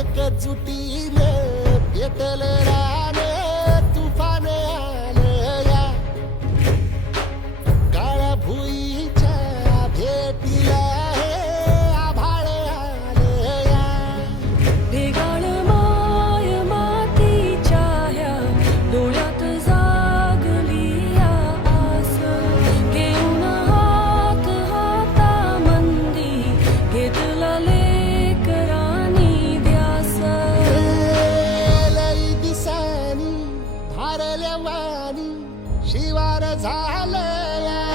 एकजुटीने पेटल वाणी शिवार झालं